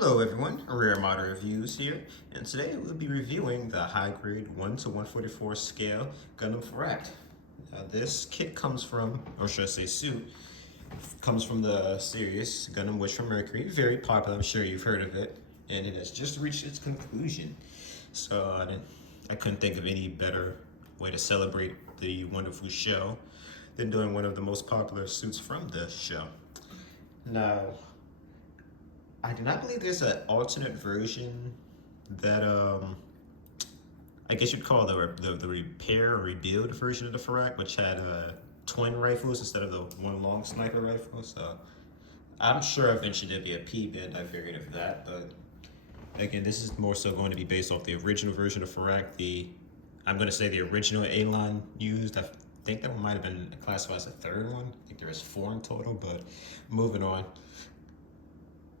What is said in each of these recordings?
Hello everyone, Rare Model Reviews here, and today we'll be reviewing the high grade 1 to 144 scale Gundam Pharact. Now this kit comes from, or should I say suit, comes from the series Gundam Wish from Mercury, very popular, I'm sure you've heard of it, and it has just reached its conclusion. So I couldn't think of any better way to celebrate the wonderful show than doing one of the most popular suits from the show. Now, I do not believe there's an alternate version that I guess you'd call the repair or rebuild version of the Pharact, which had twin rifles instead of the one long sniper rifle. So I'm sure eventually there'll be a P-bit. I figured of that, but again, this is more so going to be based off the original version of Pharact. I'm going to say the original A-line used. I think that one might have been classified as the third one. I think there is 4 in total, but moving on.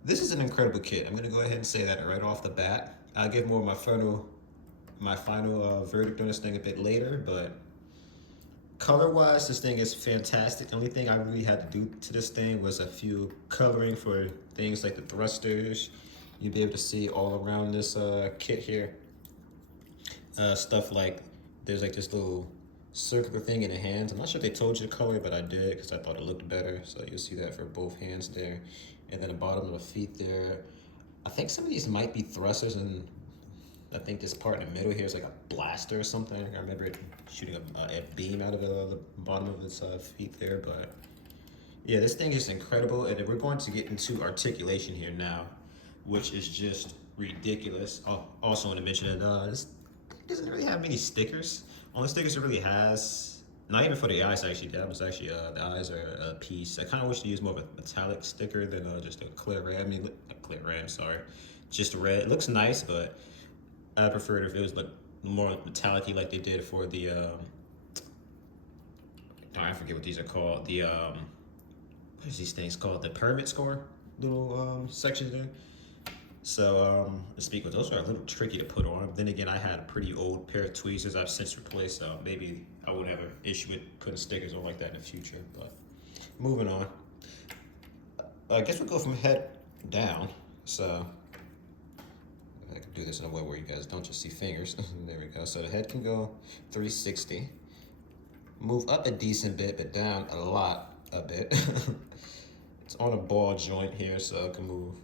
This is an incredible kit. I'm gonna go ahead and say that right off the bat. I'll give more of my final verdict on this thing a bit later, but color-wise, this thing is fantastic. The only thing I really had to do to this thing was a few coloring for things like the thrusters. You'll be able to see all around this kit here. Stuff like, there's like this little circular thing in the hands. I'm not sure if they told you the color, but I did because I thought it looked better. So you'll see that for both hands there. And then the bottom of the feet there. I think some of these might be thrusters, and I think this part in the middle here is like a blaster or something. I remember it shooting a beam out of the bottom of its feet there, but yeah, this thing is incredible. And we're going to get into articulation here now, which is just ridiculous. I also want to mention that this doesn't really have many stickers. Only stickers it really has, not even for the eyes actually, that was actually, the eyes are a piece. I kind of wish to use more of a metallic sticker than just a clear red, I mean, not clear red, sorry. Just red, it looks nice, but I prefer it if it was like more metallic-y like they did for the, I forget what these are called, the, what is these things called? The pyramid score little sections there. So, speak with those are a little tricky to put on. Then again, I had a pretty old pair of tweezers I've since replaced, so maybe I wouldn't have an issue with putting stickers on like that in the future. But moving on, I guess we'll go from head down. So I can do this in a way where you guys don't just see fingers. There we go. So the head can go 360, move up a decent bit, but down a bit. It's on a ball joint here, so it can move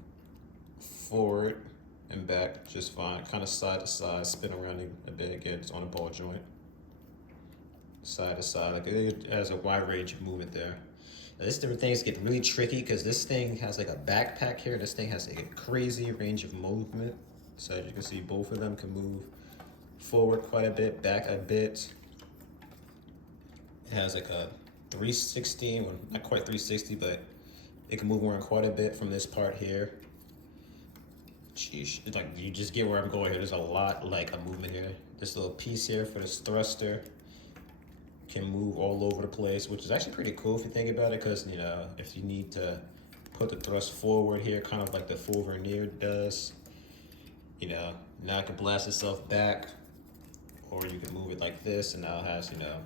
forward and back just fine, kind of side to side, spin around a bit. Again, it's on a ball joint, side to side, like it has a wide range of movement there. Now, this different things get really tricky because this thing has like a backpack here. This thing has a crazy range of movement. So as you can see, both of them can move forward quite a bit, back a bit. It has like a 360, well, not quite 360, but it can move around quite a bit from this part here. Sheesh, it's like you just get where I'm going here. There's a lot like a movement here. This little piece here for this thruster can move all over the place, which is actually pretty cool if you think about it, because you know, if you need to put the thrust forward here, kind of like the full vernier does, you know, now it can blast itself back, or you can move it like this, and now it has, you know,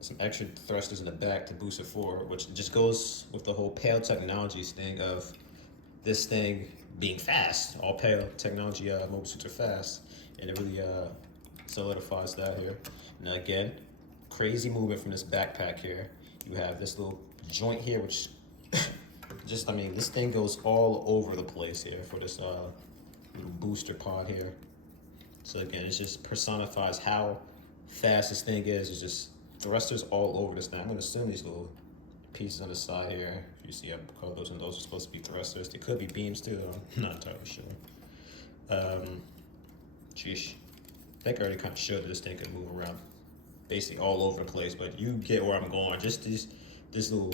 some extra thrusters in the back to boost it forward, which just goes with the whole Pale Technologies thing of this thing being fast. All Pale Technology mobile suits are fast, and it really solidifies that here. Now again, crazy movement from this backpack here. You have this little joint here, which just, I mean, this thing goes all over the place here for this little booster pod here. So again, it just personifies how fast this thing is. It's just thrusters all over this thing. I'm gonna assume these little pieces on the side here, you see I call those, and those are supposed to be thrusters. They could be beams too, though. I'm not entirely sure. Sheesh. I think I already kind of showed that this thing could move around basically all over the place, but you get where I'm going. Just this little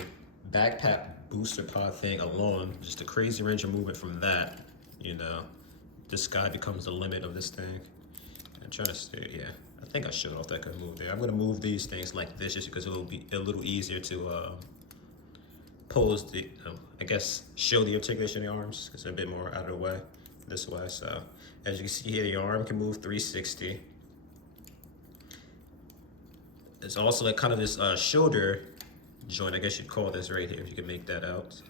backpack booster pod thing alone, just a crazy range of movement from that, you know, the sky becomes the limit of this thing. I'm trying to stay, yeah. I think I showed off that could move there. I'm gonna move these things like this just because it'll be a little easier to pose the, I guess, show the articulation of the arms because they're a bit more out of the way this way. So as you can see here, the arm can move 360. It's also like kind of this shoulder joint, I guess you'd call this right here, if you can make that out.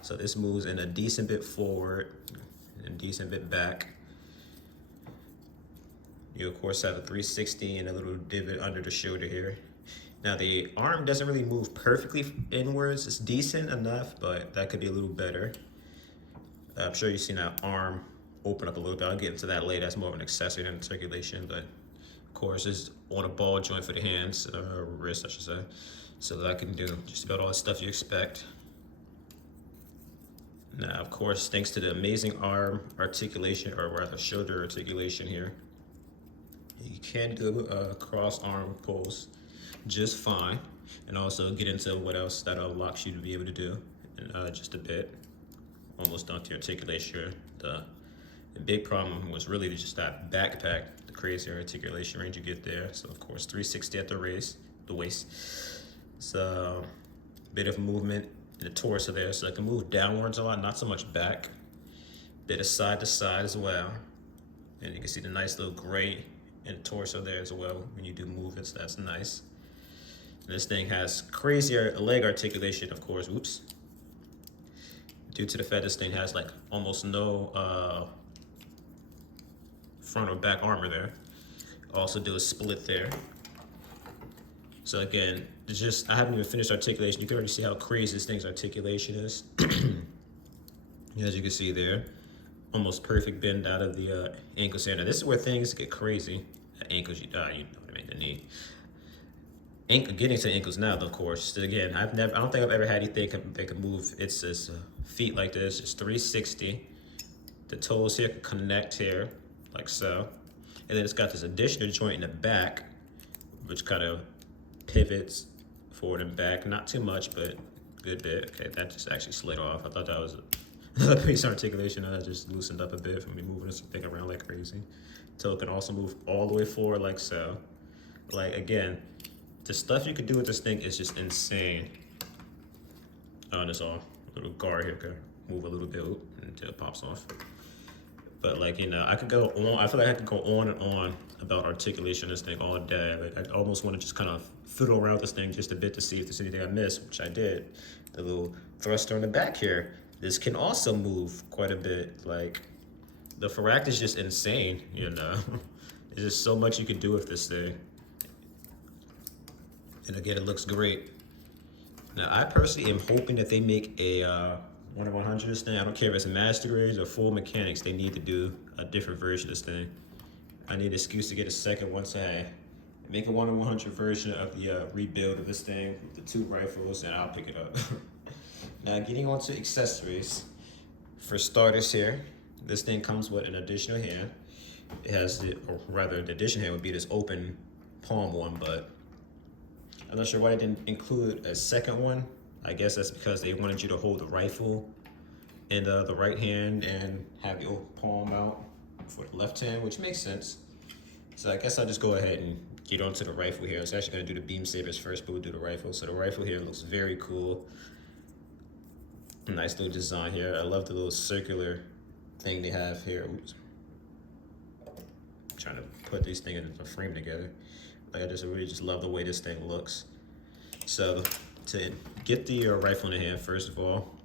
So this moves in a decent bit forward. a decent bit back. You of course have a 360 and a little divot under the shoulder here. Now the arm doesn't really move perfectly inwards. It's decent enough, but that could be a little better. I'm sure you've seen that arm open up a little bit. I'll get into that later. That's more of an accessory than circulation, but of course it's on a ball joint for the hands, wrist I should say. So that I can do just about all the stuff you expect. Now of course, thanks to the amazing arm articulation, or rather shoulder articulation here, you can do cross arm pulls just fine, and also get into what else that unlocks you to be able to do in just a bit. Almost done to your articulation. The big problem was really just that backpack, the crazy articulation range you get there. So of course 360 at the waist. So a bit of movement in the torso there, so I can move downwards a lot, not so much back. Bit of side to side as well. And you can see the nice little gray in the torso there as well when you do movements. That's nice. And this thing has crazier leg articulation, of course. Whoops. Due to the fact this thing has like almost no front or back armor there. Also do a split there. So again, it's just, I haven't even finished articulation. You can already see how crazy this thing's articulation is. As you can see there, almost perfect bend out of the ankle here. Now this is where things get crazy. Ankles, you know what I mean, the knee. Getting to ankles now, though, of course. Again, I don't think I've ever had anything that can move. It's just feet like this. It's 360. The toes here can connect here, like so. And then it's got this additional joint in the back, which kind of pivots forward and back. Not too much, but a good bit. Okay, that just actually slid off. I thought that was another piece of articulation. That just loosened up a bit from me moving this thing around like crazy. Toe can also move all the way forward like so. Like, again, the stuff you can do with this thing is just insane. Oh, and it's all little guard here can move a little bit until it pops off. But like, you know, I could go on. I feel like I could go on and on about articulation of this thing all day. Like, I almost want to just kind of fiddle around with this thing just a bit to see if there's anything I missed, which I did. The little thruster in the back here. This can also move quite a bit. Like, the Pharact is just insane, you know. There's just so much you can do with this thing. And again, it looks great. Now, I personally am hoping that they make a 1 of 100 this thing. I don't care if it's a master grades or full mechanics. They need to do a different version of this thing. I need an excuse to get a second one, so hey, make a 1 of 100 version of the rebuild of this thing with the 2 rifles, and I'll pick it up. Now, getting on to accessories. For starters here, this thing comes with an additional hand. It has, or rather, the additional hand would be this open palm one, but I'm not sure why they didn't include a second one. I guess that's because they wanted you to hold the rifle in the right hand and have your palm out for the left hand, which makes sense. So I guess I'll just go ahead and get onto the rifle here. It's actually gonna do the beam sabers first, but we'll do the rifle. So the rifle here looks very cool. Nice little design here. I love the little circular thing they have here. Oops. I'm trying to put these things in a frame together. Like, I just really just love the way this thing looks. So to get the rifle in the hand, first of all,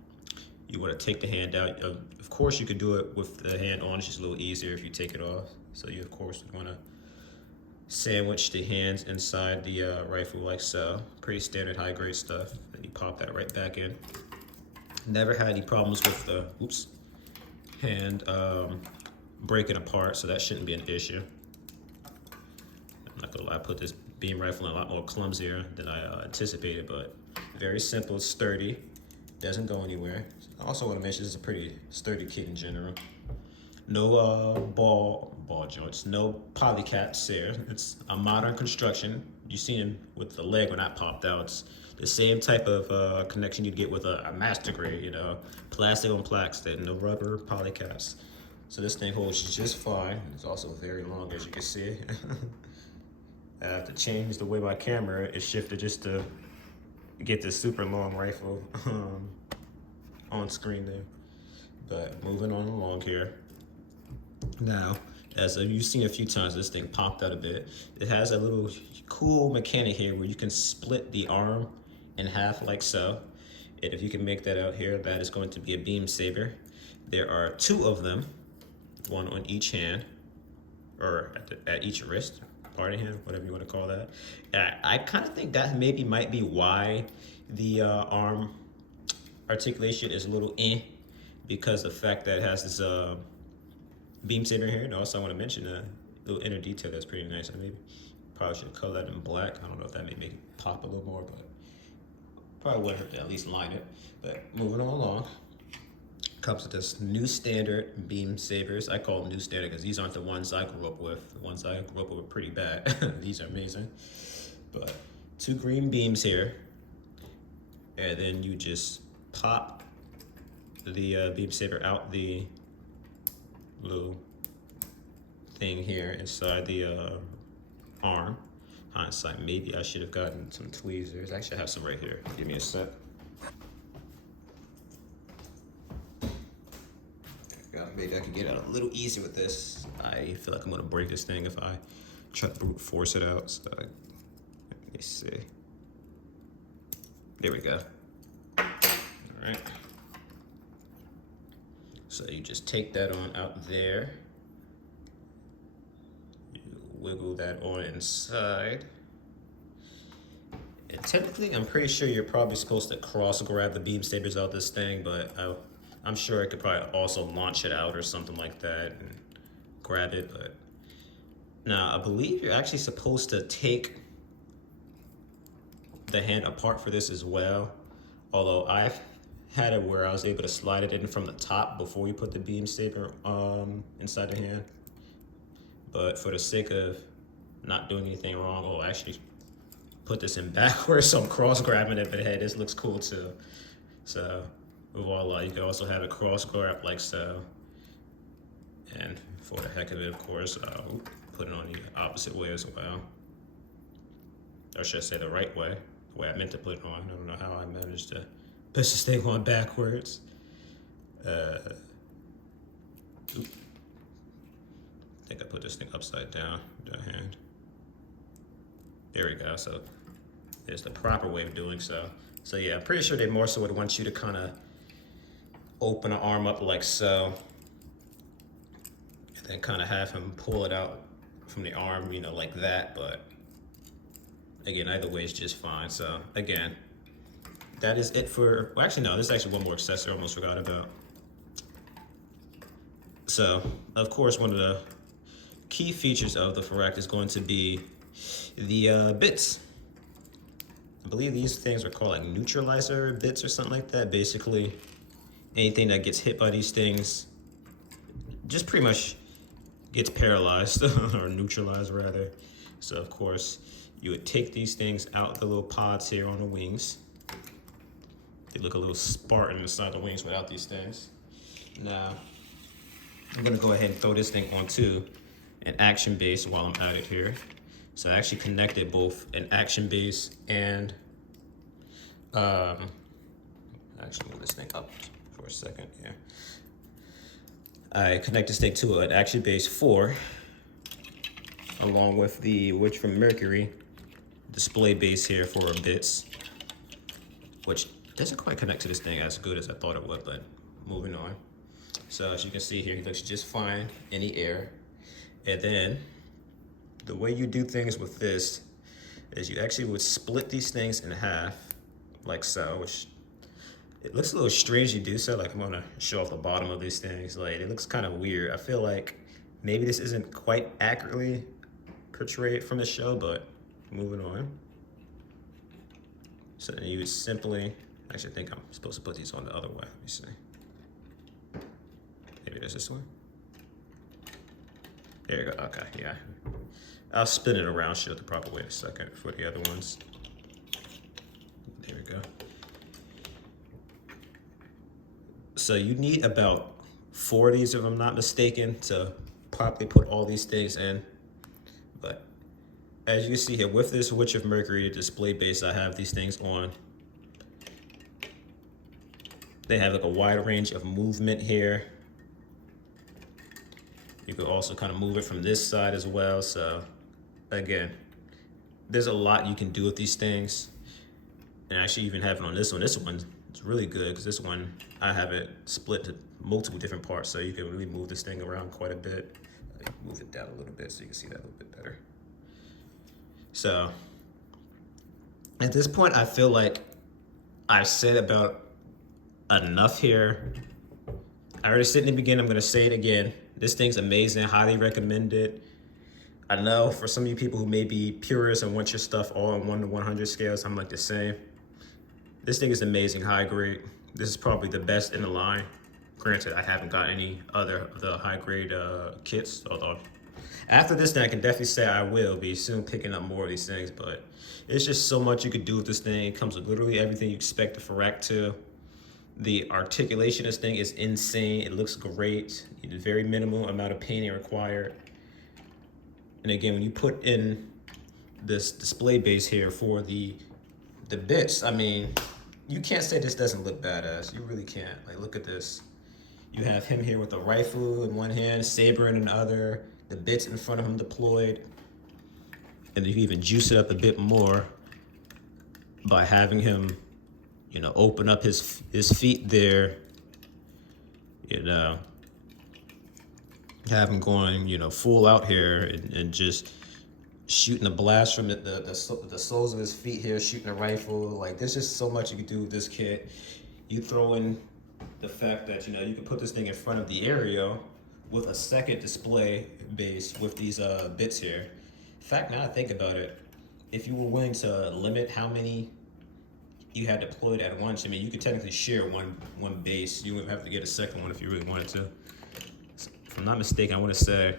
you want to take the hand out. Of course, you could do it with the hand on. It's just a little easier if you take it off. So you, of course, want to sandwich the hands inside the rifle like so. Pretty standard high-grade stuff. Then you pop that right back in. Never had any problems with the hand breaking apart, so that shouldn't be an issue. I'm not gonna lie, I put this beam rifle in a lot more clumsier than I anticipated, but very simple, sturdy, doesn't go anywhere. I also want to mention this is a pretty sturdy kit in general. No ball joints, no polycaps here. It's a modern construction. You see them with the leg when that popped out. It's the same type of connection you'd get with a master grade, you know, plastic on plastic, no rubber polycaps. So this thing holds just fine. It's also very long, as you can see. I have to change the way my camera is shifted just to get this super long rifle on screen there. But moving on along here. Now, as you've seen a few times, this thing popped out a bit. It has a little cool mechanic here where you can split the arm in half like so. And if you can make that out here, that is going to be a beam saber. There are 2 of them. one on each hand, or at each wrist, party hand, whatever you want to call that. I kind of think that maybe might be why the arm articulation is a little because the fact that it has this beam saber here. And also I want to mention a little inner detail that's pretty nice. I maybe probably should color that in black. I don't know if that may make it pop a little more, but probably would hurt to at least line it. But moving on along, comes with this new standard beam sabers. I call them new standard because these aren't the ones I grew up with. The ones I grew up with were pretty bad. These are amazing. But 2 green beams here, and then you just pop the beam saber out the little thing here inside the arm. Hindsight, maybe I should have gotten some tweezers. Actually, I have some right here. Give me a sec. Maybe I could get out a little easier with this. I feel like I'm gonna break this thing if I try to brute force it out. So let me see. There we go. All right. So you just take that on out there. You wiggle that on inside. And technically, I'm pretty sure you're probably supposed to cross grab the beam sabers out this thing, but I'm sure I could probably also launch it out or something like that and grab it. But now I believe you're actually supposed to take the hand apart for this as well. Although I've had it where I was able to slide it in from the top before you put the beam saber inside the hand. But for the sake of not doing anything wrong, I'll actually put this in backwards, so I'm cross grabbing it, but hey, this looks cool too. So voila, you can also have it cross grab like so. And for the heck of it, of course, put it on the opposite way as well. Or should I say the right way, the way I meant to put it on. I don't know how I managed to put this thing on backwards. I think I put this thing upside down, the hand. There we go, so there's the proper way of doing so. So yeah, I'm pretty sure they more so would want you to kind of open the arm up like so, and then kind of have him pull it out from the arm, you know, like that. But again, either way is just fine. So again, that is it for, well, actually no, there's actually one more accessory I almost forgot about. So of course, one of the key features of the Pharact is going to be the bits. I believe these things are called like neutralizer bits or something like that. Basically, anything that gets hit by these things just pretty much gets paralyzed or neutralized rather. So of course, you would take these things out the little pods here on the wings. They look a little Spartan inside the wings without these things. Now, I'm gonna go ahead and throw this thing onto an action base while I'm at it here. So I actually connected both an action base and actually move this thing up for a second here. I connect this thing to an action base 4 along with the Witch from Mercury display base here for bits, which doesn't quite connect to this thing as good as I thought it would, but moving on. So as you can see here, he looks just fine in the air. And then the way you do things with this is you actually would split these things in half like so, which it looks a little strange to do so. Like I'm gonna show off the bottom of these things. Like it looks kind of weird. I feel like maybe this isn't quite accurately portrayed from the show, but moving on. So then you would simply, actually I think I'm supposed to put these on the other way. Let me see. Maybe there's this one. There you go, okay, yeah. I'll spin it around, show it the proper way in a second for the other ones. There we go. So you need about 4 of these, if I'm not mistaken, to properly put all these things in. But as you can see here, with this Witch of Mercury display base, I have these things on. They have like a wide range of movement here. You could also kind of move it from this side as well. So again, there's a lot you can do with these things. And I actually even have it on this one. This one It's really good because this one, I have it split to multiple different parts, so you can really move this thing around quite a bit. Move it down a little bit so you can see that a little bit better. So at this point, I feel like I've said about enough here. I already said in the beginning, I'm gonna say it again. This thing's amazing, highly recommend it. I know for some of you people who may be purists and want your stuff all on 1 to 100 scales, I'm like the same. This thing is amazing, high grade. This is probably the best in the line. Granted, I haven't got any other of the high grade kits, although after this thing, I can definitely say I will be soon picking up more of these things, but it's just so much you could do with this thing. It comes with literally everything you expect the Pharact to. The articulation of this thing is insane. It looks great. Very minimal amount of painting required. And again, when you put in this display base here for the bits, I mean, you can't say this doesn't look badass. You really can't. Like, look at this. You have him here with a rifle in one hand, saber in another, the bits in front of him deployed. And you can even juice it up a bit more by having him, you know, open up his feet there, you know, have him going, you know, full out here and just shooting a blast from the soles of his feet here, shooting a rifle. Like, there's just so much you can do with this kit. You throw in the fact that, you know, you can put this thing in front of the aerial with a second display base with these bits here. In fact, now I think about it, if you were willing to limit how many you had deployed at once, I mean, you could technically share one base. You wouldn't have to get a second one if you really wanted to. If I'm not mistaken, I want to say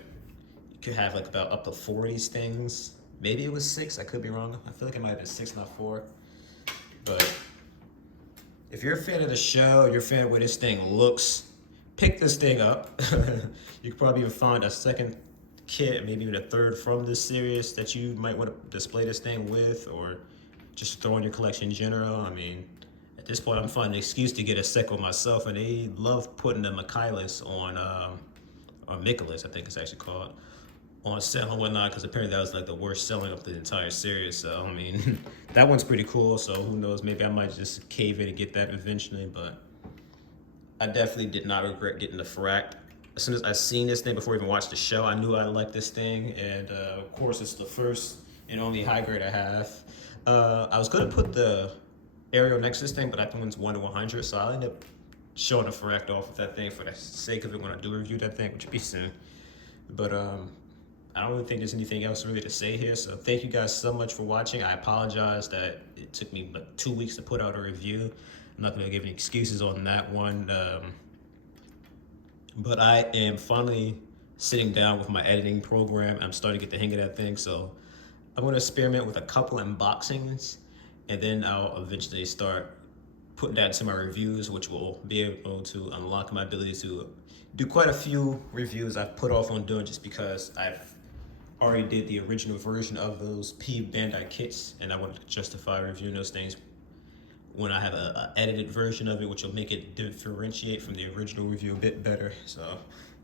you could have like about up to 4 of these things. Maybe it was 6, I could be wrong. I feel like it might have been 6, not 4. But if you're a fan of the show, you're a fan of where this thing looks, pick this thing up. You could probably even find a second kit, maybe even a third from this series that you might want to display this thing with, or just throw in your collection in general. I mean, at this point, I'm finding an excuse to get a second myself, and they love putting the Michaelis on, or Michaelis, I think it's actually called, on sale and whatnot, because apparently that was like the worst selling of the entire series. So, I mean, that one's pretty cool, so who knows, maybe I might just cave in and get that eventually, but I definitely did not regret getting the Pharact. As soon as I seen this thing before I even watched the show, I knew I liked this thing, and of course, it's the first and only high grade I have. I was gonna put the aerial next to this thing, but that one's 1 to 100, so I'll end up showing the Pharact off with that thing for the sake of it when I do review that thing, which will be soon. But I don't really think there's anything else really to say here, so thank you guys so much for watching. I apologize that it took me like 2 weeks to put out a review. I'm not gonna give any excuses on that one. But I am finally sitting down with my editing program. I'm starting to get the hang of that thing, so I'm gonna experiment with a couple unboxings, and then I'll eventually start putting that into my reviews, which will be able to unlock my ability to do quite a few reviews I've put off on doing just because I've already did the original version of those P Bandai kits, and I wanted to justify reviewing those things when I have a edited version of it, which will make it differentiate from the original review a bit better. So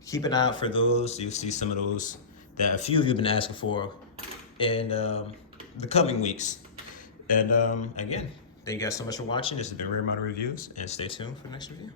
keep an eye out for those. You'll see some of those that a few of you have been asking for in the coming weeks. And again, thank you guys so much for watching. This has been Rare Modern Reviews, and stay tuned for the next review.